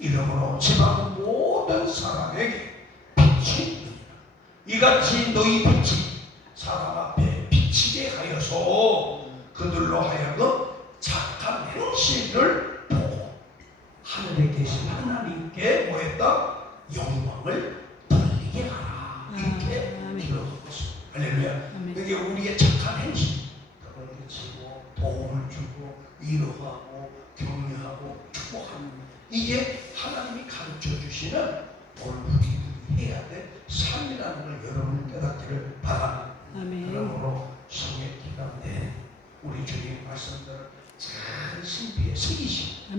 이러므로 지방 모든 사람에게 빛이 있느니라. 이같이 너희 빛이 사람 앞에 비치게 하여서 그들로 하여금 착한 행실을 보고 하늘에 계신 하나님께 뭐했다? 영광을 돌리게 하라. 이렇게 들어온 것입니다. 할렐루야. 이게 우리의 착한 행실, 그걸 그치고 도움을 주고 위로하고 격려하고 축복하는, 이게 하나님이 가르쳐 주시는 오늘 우리들이 해야 될 삶이라는 걸 여러분 깨닫기를 바랍니다. 그러므로 성의 기간 내에 우리 주님 말씀대로 잘 신비에 새기시고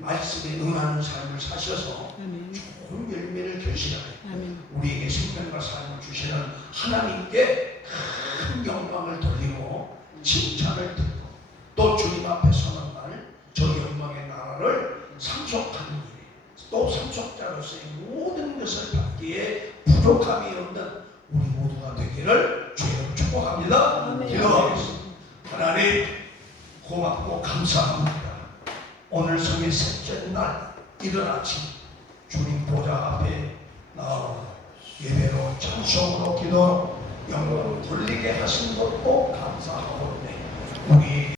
말씀에 응하는 삶을 사셔서 좋은 열매를 결실하여 우리에게 생명과 삶을 주시는 하나님께 큰 영광을 돌리고 칭찬을 듣고 또 주님 앞에 서는 날 저 영광의 나라를 상속하는 일에 또 상속자로서의 모든 것을 받기에 부족함이 없는 우리 모두가 되기를 주님으로 축복합니다. 기도하겠습니다. 하나님 고맙고 감사합니다. 오늘 성의 셋째 날 이른 아침 주님 보좌 앞에 나와 예배로 찬송으로 기도로 영광을 돌리게 하신 것도 감사하오니 우리